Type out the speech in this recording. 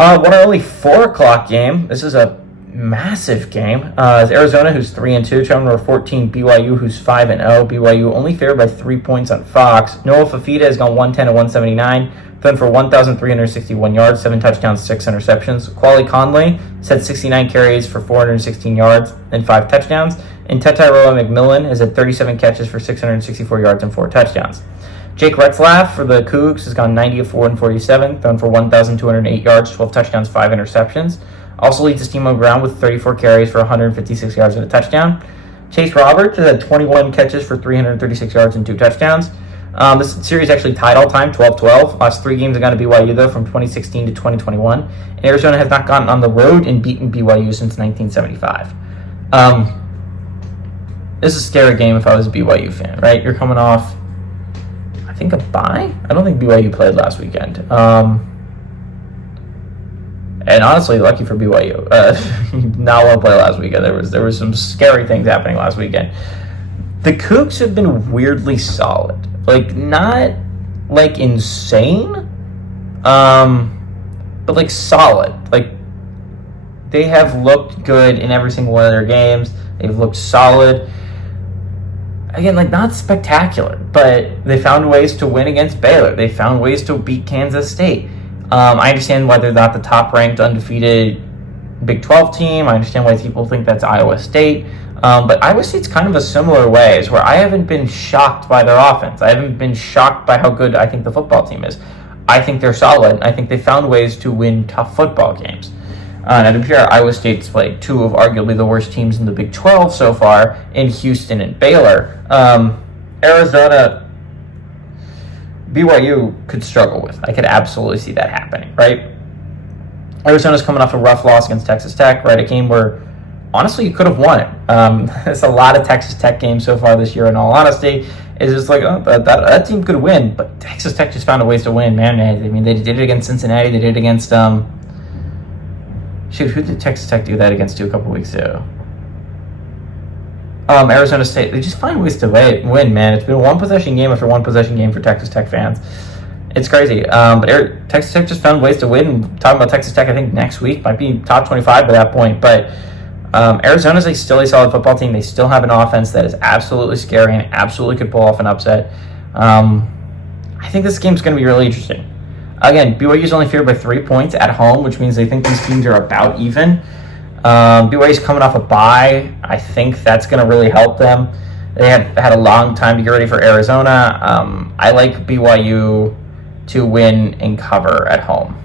One only 4 o'clock game. This is a massive game. It's Arizona, who's 3-2, traveling number 14, BYU, who's 5-0. BYU only favored by 3 points on Fox. Noah Fafita has gone 110 to 179, thrown for 1,361 yards, 7 touchdowns, 6 interceptions. Quali Conley has had 69 carries for 416 yards and 5 touchdowns. And Tetairoa McMillan has had 37 catches for 664 yards and 4 touchdowns. Jake Retzlaff for the Cougs has gone 90 of 4 and 47, thrown for 1,208 yards, 12 touchdowns, 5 interceptions. Also leads his team on ground with 34 carries for 156 yards and a touchdown. Chase Roberts has had 21 catches for 336 yards and 2 touchdowns. This series actually tied all time, 12-12. Last 3 games have gone to BYU, though, from 2016 to 2021. And Arizona has not gotten on the road and beaten BYU since 1975. This is a scary game if I was a BYU fan, right? You're coming off, I think, a bye? I don't think BYU played last weekend. And honestly, lucky for BYU. Not want to play last weekend. There was some scary things happening last weekend. The Cougs have been weirdly solid. Like, not, like, insane, but, like, solid. Like, they have looked good in every single one of their games. They've looked solid. Again, like, not spectacular, but they found ways to win against Baylor. They found ways to beat Kansas State. I understand why they're not the top-ranked, undefeated Big 12 team. I understand why people think that's Iowa State. But Iowa State's kind of a similar way, where I haven't been shocked by their offense. I haven't been shocked by how good I think the football team is. I think they're solid. I think they found ways to win tough football games. Now, to be fair, Iowa State's played 2 of arguably the worst teams in the Big 12 so far, in Houston and Baylor. Arizona, BYU could struggle with. I could absolutely see that happening, right? Arizona's coming off a rough loss against Texas Tech, right? A game where, honestly, you could have won it. There's a lot of Texas Tech games so far this year, in all honesty. It's just like, oh, that team could win, but Texas Tech just found a ways to win, man. I mean, they did it against Cincinnati. They did it against, who did Texas Tech do that against a couple weeks ago? Arizona State. They just find ways to win, man. It's been a one-possession game after one-possession game for Texas Tech fans. It's crazy. But Texas Tech just found ways to win. Talking about Texas Tech, I think next week might be top 25 by that point. But Arizona's still a solid football team. They still have an offense that is absolutely scary and absolutely could pull off an upset. I think this game's going to be really interesting. Again, BYU's only favored by 3 points at home, which means they think these teams are about even. BYU's coming off a bye. I think that's going to really help them. They have had a long time to get ready for Arizona. I like BYU to win and cover at home.